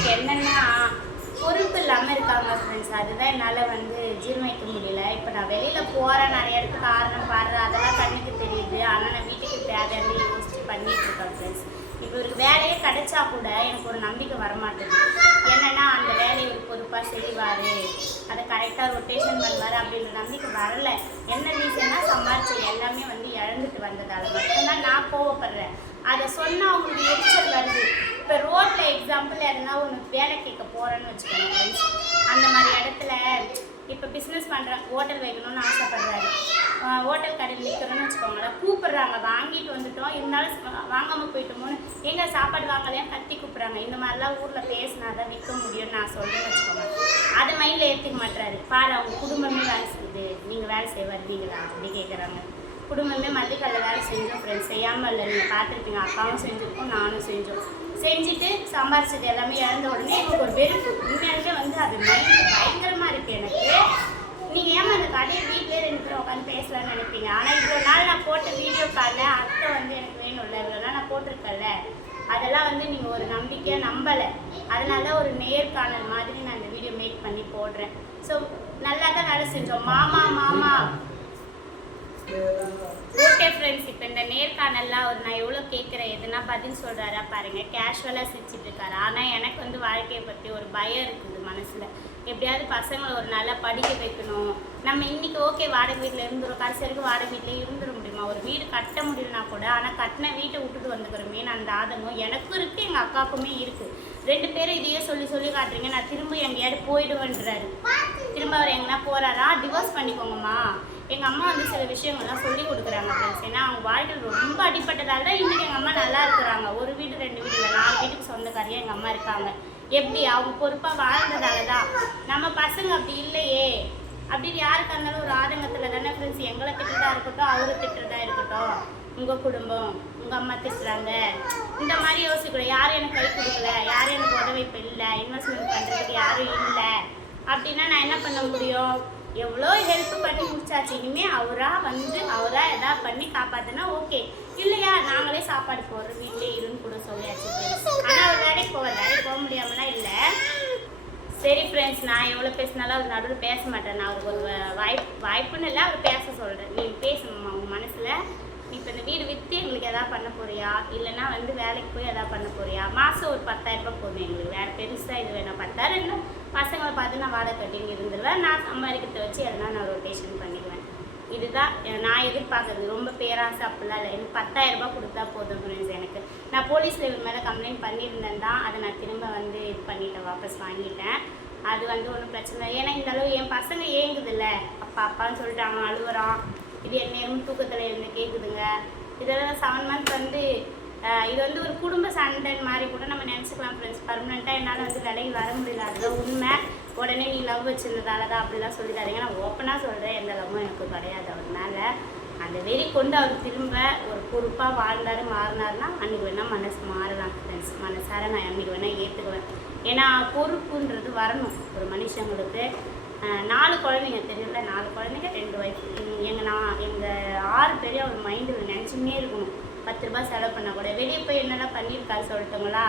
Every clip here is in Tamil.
எனக்கு என்னென்னா பொறுப்பு இல்லாமல் இருக்காங்க ஃப்ரெண்ட்ஸ் அதுதான் என்னால் வந்து ஜீர்ணிக்க முடியல. இப்போ நான் வெளியில் போகிறேன் நிறைய இடத்துக்கு ஆரணம் பாடுறேன் அதெல்லாம் கண்ணுக்கு தெரியுது. ஆனால் நான் வீட்டுக்கு தேவையான யோசிச்சு பண்ணிட்டு இருக்கேன் ஃப்ரெண்ட்ஸ் இப்போ ஒரு வேலையே கிடைச்சா கூட எனக்கு ஒரு நம்பிக்கை வரமாட்டேங்குது. என்னென்னா அந்த வேலையை ஒரு பொறுப்பாக செய்வார். அதை கரெக்டாக ரொட்டேஷன் பண்ணுவார் அப்படின்ற நம்பிக்கை வரல. என்ன ரீசன்னா சம்பாரிச்ச எல்லாமே வந்து இழந்துட்டு வந்ததால் மட்டும்தான் நான் கோவப்படுறேன். அதை சொன்னால் அவங்களுக்கு எரிச்சல் வருது. இப்போ ரோட்டில் எக்ஸாம்பிள் எதனா ஒன்று வேலை கேட்க போகிறேன்னு வச்சுக்கோங்க அந்த மாதிரி இடத்துல இப்போ பிஸ்னஸ் பண்ணுறாங்க ஹோட்டல் வைக்கணும்னு ஆசைப்படுறாரு. ஹோட்டல் கடையில் நிற்கிறோன்னு வச்சுக்கோங்களேன். கூப்பிட்றாங்க வாங்கிட்டு வந்துட்டோம். இருந்தாலும் வாங்காமல் போயிட்டோமோன்னு எங்கே சாப்பாடு வாங்கலையா கத்தி கூப்பிட்றாங்க. இந்த மாதிரிலாம் ஊரில் பேசினா தான் விற்க முடியும்னு நான் சொல்கிறேன்னு வச்சுக்கோங்க. அதை மைண்டில் ஏற்றுக்க மாட்டுறாரு பாரு அவங்க குடும்பமே வேலை செய்யுது. நீங்கள் வேலை செய்ய வருவீங்களா அப்படி கேட்குறாங்க குடும்பமே மல்லிக்கல்ல வேலை செஞ்சோம் ஃப்ரெண்ட்ஸ் செய்யாமல் இல்லை. நீங்கள் பார்த்துருப்பீங்க. அப்பாவும் செஞ்சுருக்கோம் நானும் செஞ்சோம். செஞ்சுட்டு சம்பாரிச்சது எல்லாமே இழந்த உடனே எனக்கு ஒரு வெறுப்பு. உண்மையாலுமே வந்து அது மைண்டு பயங்கரமாக இருக்குது எனக்கு. நீங்கள் ஏமா அந்த கடையை வீட்டிலே ரெண்டு பேரும் உட்காந்து பேசலாம்னு நினைப்பீங்க? ஆனால் இவ்வளோ நாள் நான் போட்ட வீடியோ காலில் அத்தை வந்து எனக்கு வேணும்ல? இவ்வளோ நாள் நான் போட்டிருக்கேன்ல? அதெல்லாம் வந்து நீங்கள் ஒரு நம்பிக்கையாக நம்பலை. அதனால ஒரு நேர்காணல் மாதிரி நான் இந்த வீடியோ மேக் பண்ணி போடுறேன். ஸோ நல்லா தான் வேலை செஞ்சோம். மாமா மாமா. ஓகே ஃப்ரெண்ட்ஸ் இப்போ இந்த நேர்காணல்லாம் அவர் நான் எவ்வளோ கேட்குறேன் எதுனா பதில் சொல்கிறாரா பாருங்கள் கேஷுவலாக சிரிச்சிட்டு இருக்காரு. ஆனால் எனக்கு வந்து வாழ்க்கையை பற்றி ஒரு பயம் இருக்குது மனசில். எப்படியாவது பசங்களை ஒரு நல்லா படிக்க வைக்கணும். நம்ம இன்றைக்கி ஓகே வாடகை வீட்டில் இருந்துரும். கடைசி வரைக்கும் வாடகை வீட்டிலே இருந்துட முடியுமா? ஒரு வீடு கட்ட முடியலனா கூட ஆனால் கட்டின வீட்டை விட்டுட்டு வந்துக்கிறோமேன்னு அந்த ஆதங்கம் எனக்கும் இருக்குது எங்கள் அக்காவுக்குமே இருக்குது ரெண்டு பேரும் இதையே சொல்லி சொல்லி காட்டுறீங்க. நான் திரும்ப எங்கேயாவது போயிடுவேன்றாரு. திரும்ப அவர் எங்கன்னா போகிறாரா டிவோர்ஸ் பண்ணிக்கோங்கம்மா. எங்கள் அம்மா வந்து சில விஷயங்கள்லாம் சொல்லி கொடுக்குறாங்க ஃப்ரெண்ட்ஸ் ஏன்னா அவங்க வாழ்க்கையில் ரொம்ப அடிப்பட்டதால் தான் இன்றைக்கி எங்கள் அம்மா நல்லா இருக்கிறாங்க. ஒரு வீடு ரெண்டு வீடு இல்லை நாலு வீட்டுக்கு சொந்தக்காரியாக எங்கள் அம்மா இருக்காங்க. எப்படி? அவங்க பொறுப்பாக வாழ்ந்ததால தான் நம்ம பசங்க அப்படி இல்லையே. அப்படின்னு யாருக்கா இருந்தாலும் ஒரு ஆதங்கத்தில் தானே ஃப்ரெண்ட்ஸ் எங்களை திட்டுறதா இருக்கட்டும் அவரை திட்டுறதா இருக்கட்டும். உங்கள் குடும்பம் உங்கள் அம்மா திட்டுறாங்க. இந்த மாதிரி யோசிக்கணும். யாரும் எனக்கு கை கொடுக்கல யாரும் எனக்கு உதவி இப்போ இல்லை இன்வெஸ்ட்மெண்ட் பண்ணுறதுக்கு யாரும் இல்லை. அப்படின்னா நான் என்ன பண்ண முடியும்? எவ்வளோ ஹெல்ப் பண்ணி முடிச்சாச்சு. இனிமே அவரா வந்து அவரா எதாவது பண்ணி காப்பாத்தினா ஓகே இல்லையா? நாங்களே சாப்பாடு போடுறோம் வீட்டிலே இருன்னு கூட சொல்லியாச்சு. ஆனால் ஆனா அவர் வேலைக்கு போவார் வேலைக்கு போக முடியாமலாம் இல்லை. சரி ஃப்ரெண்ட்ஸ் நான் எவ்வளோ பேசினாலும் அவர் நடுவில் பேச மாட்டேன் நான் அவருக்கு ஒரு வாய்ப்பு வாய்ப்புன்னு இல்லை அவர் பேச சொல்கிறேன் நீ பேசணுமா உங்கள் மனசில். இப்போ இந்த வீடு விற்று எங்களுக்கு எதாவது பண்ண போறியா? இல்லைன்னா வந்து வேலைக்கு போய் எதாவது பண்ண போறியா? மாதம் ஒரு பத்தாயிரம் ரூபாய் போதும் எங்களுக்கு. வேறு பெருசாக இது வேணாம். பத்தாயிரம் இல்லை பசங்களை பார்த்து நான் வாடகை கட்டின்னு இருந்துருவேன். நான் சம்பாதிக்கிறத வச்சு எதனா நான் ரொட்டேஷன் பண்ணிடுவேன். இதுதான் நான் எதிர்பார்க்கறது. ரொம்ப பேராசை அப்படிலாம் இல்லை. எனக்கு பத்தாயிரம் ரூபாய் கொடுத்தா போதும் ஃப்ரெண்ட்ஸ் எனக்கு நான் போலீஸ் லெவல் மேலே கம்ப்ளைண்ட் பண்ணியிருந்தேன் தான். அதை நான் திரும்ப வந்து இது பண்ணிட்டேன். வாபஸ் வாங்கிட்டேன். அது வந்து ஒன்றும் பிரச்சனை இல்லை. ஏன்னா இந்த அளவு என் பசங்க ஏங்குதில்ல. அப்பா அப்பான்னு சொல்லிட்டு அவன் அழுகுறான். இது என் தூக்கத்தில் இருந்து கேட்குதுங்க இதெல்லாம் செவன் மந்த் வந்து இது வந்து ஒரு குடும்ப சண்டை மாதிரி கூட நம்ம நினச்சிக்கலாம் ஃப்ரெண்ட்ஸ் பர்மனெண்ட்டாக என்னால் வந்து விலைக்கு வர முடியல. அதுதான் உண்மை. உடனே நீ லவ் வச்சிருந்ததால தான் அப்படிலாம் சொல்லிடாதீங்க. நான் ஓப்பனாக சொல்கிறேன் எந்த லவ்வும் எனக்கு கிடையாது அவர் மேலே. அந்த வெறி கொண்டு அவர் திரும்ப ஒரு பொறுப்பாக வாழ்ந்தாரு மாறினாருன்னா அன்றைக்கி வேணால் மனசு மாறலாம் ஃப்ரெண்ட்ஸ் மனசார நான் அன்றைக்கி வேணால் ஏற்றுக்குவேன் ஏன்னா பொறுப்புன்றது வரணும். ஒரு மனுஷங்களுக்கு நாலு குழந்தைங்க தெரியல? நாலு குழந்தைங்க ரெண்டு வயசு. எங்கள் ஆறு பேரையும் அவர் மைண்டில் நினச்சின்னே இருக்கணும். பத்து ரூபாய் செலவு பண்ண கூட. வெளியே போய் என்னெல்லாம் பண்ணியிருக்காரு சொல்லட்டுங்களா?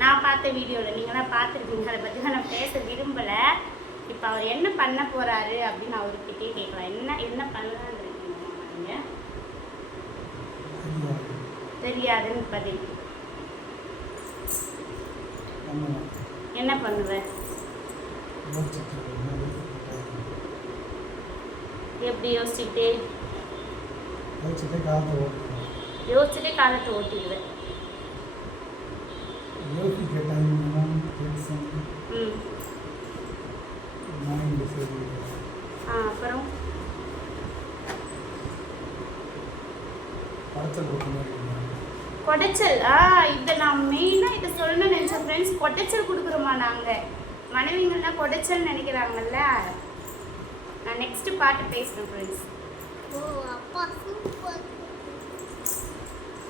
நான் பார்த்த வீடியோவில் நீங்களாம் பார்த்துருக்கீங்க அதை பற்றி நான் பேச விரும்பலை. இப்போ அவர் என்ன பண்ண போகிறாரு அப்படின்னு அவர்கிட்டயே கேட்கலாம் என்ன என்ன பண்ணலான்னு இருக்கீங்க? தெரியாதுன்னு பதில். என்ன பண்ணுவேன் எப்படி யோசிச்சுக்கிட்டே? யோசிச்சுட்டே காலத்தை ஓட்டிடுவேன். ம். ஆ அப்புறம்? கொடைச்சல் ஆ இதை நான் மெயினாக இதை சொல்லணும்னு நினச்சேன் ஃப்ரெண்ட்ஸ் கொடைச்சல் கொடுக்குறோமா நாங்கள் மனைவிங்கள்லாம் கொடைச்சல் நினைக்கிறாங்கல்ல. நான் நெக்ஸ்ட் பாட்டு பேசுகிறேன் ஃப்ரெண்ட்ஸ்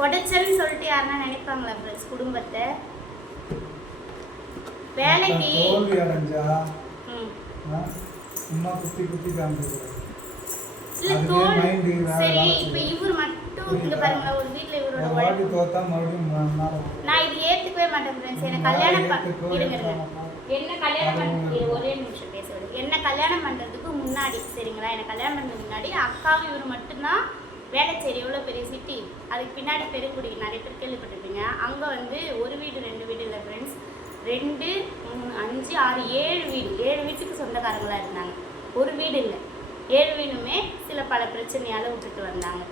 கொடைச்சல்னு சொல்லிட்டு யாருன்னா நினைப்பாங்களா ஃப்ரெண்ட்ஸ் குடும்பத்தை? வேலைக்கு தோல்வி அடைஞ்சா சும்மா குத்தி குத்தி இல்ல அதுவே தோல் சரி இப்போ. இவர் மட்டும் இங்க பாருங்க ஒரு வீட்ல இவரோட வாட்டி தோத்தா மறுபடியும் நான் இது ஏத்துக்கவே மாட்டேன் ஃப்ரெண்ட்ஸ் என்ன கல்யாணம் இருங்க என்ன கல்யாணம் பண்ண ஒரே நிமிஷம் பேச விடு என்ன கல்யாணம் பண்ணுறதுக்கு முன்னாடி சரிங்களா? என்ன கல்யாணம் பண்ணுறதுக்கு முன்னாடி அக்காவும் இவர் மட்டும்தான் வேளச்சேரி எவ்வளோ பெரிய சிட்டி அதுக்கு பின்னாடி பெருக்குடி நிறைய பேர் கேள்விப்பட்டிருப்பீங்க. அங்கே வந்து ஒரு வீடு ரெண்டு வீடு இல்லை ஃப்ரெண்ட்ஸ் ரெண்டு மூணு அஞ்சு ஆறு ஏழு வீடு. ஏழு வீட்டுக்கு சொந்தக்காரங்களாக இருந்தாங்க. ஒரு வீடு இல்லை. ஏழு வீடுமே சில பல பிரச்சனையால் விட்டுட்டு வந்தாங்க.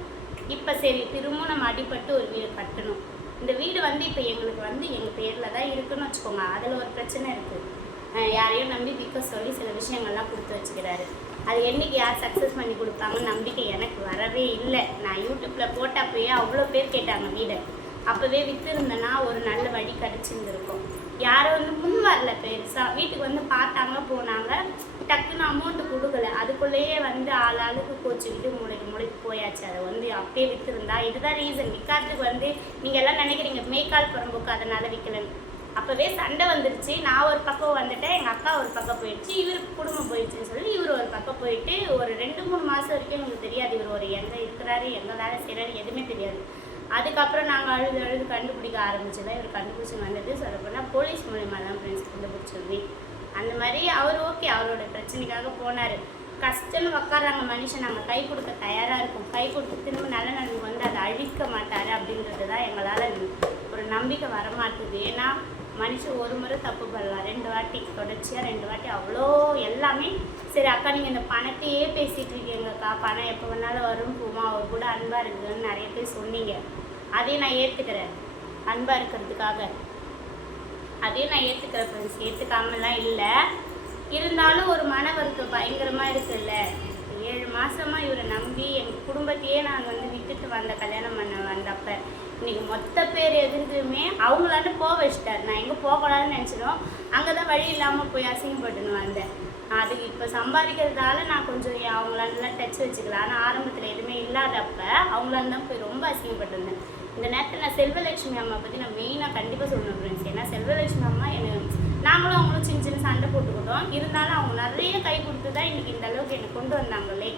இப்போ சரி திருமணம் அடிப்பட்டு அடிபட்டு ஒரு வீடு கட்டணும். இந்த வீடு வந்து இப்போ எங்களுக்கு வந்து எங்கள் பேரில் தான் இருக்குன்னு வச்சுக்கோங்க. அதில் ஒரு பிரச்சனை இருக்குது யாரையும் நம்பி விற்க சொல்லி சில விஷயங்கள்லாம் கொடுத்து வச்சுக்கிறாரு. அது என்னைக்கு யார் சக்ஸஸ் பண்ணி கொடுப்பாங்கன்னு நம்பிக்கை எனக்கு வரவே இல்லை. நான் யூடியூப்பில் போட்டப்பயே அவ்வளோ பேர் கேட்டாங்க வீடை. அப்போவே விற்றுருந்தேன்னா ஒரு நல்ல வழி கிடச்சிருந்துருக்கும். யாரும் வந்து முன் வரல பெருசாக வீட்டுக்கு வந்து பார்த்தாங்க போனாங்க. டக்குன்னு அமௌண்ட் கொடுக்கல. அதுக்குள்ளேயே வந்து ஆள் ஆளுக்கு கோச்சிக்கிட்டு மூளைக்கு மூளைக்கு போயாச்சு. அதை வந்து அப்படியே விற்றுருந்தா இதுதான் ரீசன் விற்காததுக்கு வந்து நீங்கள் எல்லாம் நினைக்கிறீங்க மேய்க்கால் புறம்போக்கு அதனால் விற்கலன்னு அப்போவே சண்டை வந்துருச்சு. நான் ஒரு பக்கம் வந்துட்டேன் எங்கள் அக்கா ஒரு பக்கம் போயிடுச்சு இவருக்கு குடும்பம் போயிடுச்சுன்னு சொல்லி இவர் ஒரு பக்கம் போயிட்டு ஒரு ரெண்டு மூணு மாதம் வரைக்கும் எங்களுக்கு தெரியாது. இவர் ஒரு எங்கே இருக்கிறாரு எங்கே வேலை செய்கிறாரு எதுவுமே தெரியாது. அதுக்கப்புறம் நாங்கள் அழுது அழுது கண்டுபிடிக்க ஆரம்பிச்சதான் இவர் கண்டுபிடிச்சி வந்தது சொல்லப்போனால் போலீஸ் மூலிமா தான் ஃப்ரெண்ட்ஸ் கண்டுபிடிச்சது. அந்த மாதிரி அவர் ஓகே அவரோட பிரச்சனைக்காக போனார். கஷ்டம்னு உட்காராங்க மனுஷன் நாங்கள் கை கொடுக்க தயாராக இருக்கும். கை கொடுத்து திரும்ப நல்ல நன்மை வந்து அதை அழிக்க மாட்டார் அப்படின்றது தான் எங்களால் ஒரு நம்பிக்கை வரமாட்டுது. ஏன்னா மனுஷன் ஒரு முறை தப்பு பண்ணலாம். ரெண்டு வாட்டி தொடர்ச்சியாக ரெண்டு வாட்டி அவ்வளோ எல்லாமே. சரி அக்கா நீங்கள் இந்த பணத்தையே பேசிகிட்டு இருக்கீங்கக்கா. பணம் எப்போ வேணாலும் வரும். போமா அவர் கூட அன்பாக இருக்குதுன்னு நிறைய பேர் சொன்னீங்க. அதையும் நான் ஏற்றுக்கிறேன் அன்பாக இருக்கிறதுக்காக. அதையும் நான் ஏற்றுக்கிறேன் ஃப்ரெண்ட்ஸ். ஏற்றுக்காமலாம் இல்லை. இருந்தாலும் ஒரு மன வருத்தம் பயங்கரமாக இருக்குல்ல. ஏழு மாதமாக இவரை நம்பி எங்கள் குடும்பத்தையே நான் வந்து விட்டுட்டு வந்த கல்யாணம் பண்ண வந்தப்ப இன்னைக்கு மொத்த பேர் எதிர்த்துமே அவங்களாண்ட போக வச்சிட்டார். நான் எங்கே போகக்கூடாதுன்னு நினச்சிடும் அங்கே தான் வழி இல்லாமல் போய் அசிங்கப்பட்டுன்னு வந்தேன். அதுக்கு இப்போ சம்பாதிக்கிறதால நான் கொஞ்சம் அவங்களாண்டலாம் டச் வச்சுக்கலாம் ஆனால் ஆரம்பத்தில் எதுவுமே இல்லாதப்ப அவங்களால தான் போய் ரொம்ப அசிங்கப்பட்டிருந்தேன் இந்த நேரத்தில் நான் செல்வலட்சுமி அம்மா பற்றி நான் மெயினாக கண்டிப்பாக சொல்லணும் ஃப்ரெண்ட்ஸ் ஏன்னா செல்வலட்சுமி அம்மா நாங்களும் அவங்களும் சின்ன சின்ன சண்டை போட்டுக்கிட்டோம். இருந்தாலும் அவங்க நிறைய கை கொடுத்து தான் இன்றைக்கி இந்த அளவுக்கு என்னை கொண்டு வந்தாங்களே.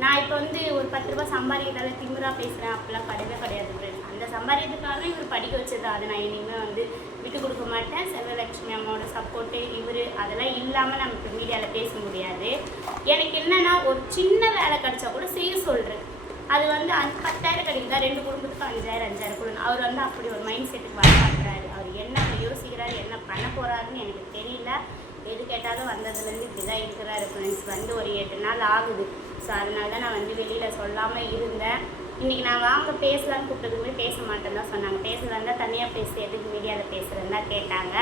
நான் இப்போ வந்து ஒரு பத்து ரூபாய் சம்பாதிக்கிறதால திமிரா பேசுகிறேன் அப்படிலாம் கிடையவே கிடையாது ஃப்ரெண்ட்ஸ் அந்த சம்பாதிக்கிறதுக்காக இவர் படிக்க வச்சது. அதை நான் இனிமேல் வந்து விட்டு கொடுக்க மாட்டேன். செல்வலட்சுமி அம்மாவோட சப்போர்ட்டு இவர். அதெல்லாம் இல்லாமல் நம்ம இப்போ மீடியாவில் பேச முடியாது. எனக்கு என்னென்னா ஒரு சின்ன வேலை கிடைச்சா கூட செய்ய சொல்கிறேன் அது வந்து அஞ்சு பத்தாயிரம் கிடைக்குதா? ரெண்டு குடும்பத்துக்கு அஞ்சாயிரம் அஞ்சாயிரம் கொடுங்க. அவர் வந்து அப்படி ஒரு மைண்ட் செட்டுக்கு வர பார்க்குறாரு என்ன யோசிக்கிறாரு என்ன பண்ண போகிறாருன்னு எனக்கு தெரியல. எது கேட்டாலும் வந்ததுலேருந்து இப்படி தான் இருக்கிறாரு ஃப்ரெண்ட்ஸ் வந்து ஒரு எட்டு நாள் ஆகுது. ஸோ அதனால தான் நான் வந்து வெளியில் சொல்லாமல் இருந்தேன். இன்றைக்கி நான் வாங்க பேசலாம்னு கூப்பிட்டதுக்குமே பேச மாட்டேன்னு தான் சொன்னாங்க. பேசலாம் தனியாக பேசி எதுக்கு மீடியாவில் பேசுகிறேன்னு தான் கேட்டாங்க.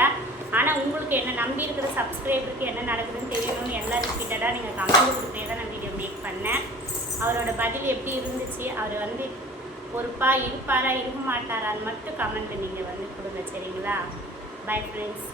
ஆனால் உங்களுக்கு என்ன நம்பி இருக்கிற சப்ஸ்கிரைபருக்கு என்ன நடக்குதுன்னு தெரியணும்னு எல்லாம் ரிப்பீட்டடாக நீங்கள் கமெண்ட் கொடுத்தே தான் நான் வீடியோ மேக் பண்ணேன். அவரோட பதில் எப்படி இருந்துச்சு? அவர் வந்து பொறுப்பாக இருப்பாரா இருக்க மாட்டாரான்னு மட்டும் கமெண்ட் நீங்கள் வந்து கொடுங்க சரிங்களா? Bye friends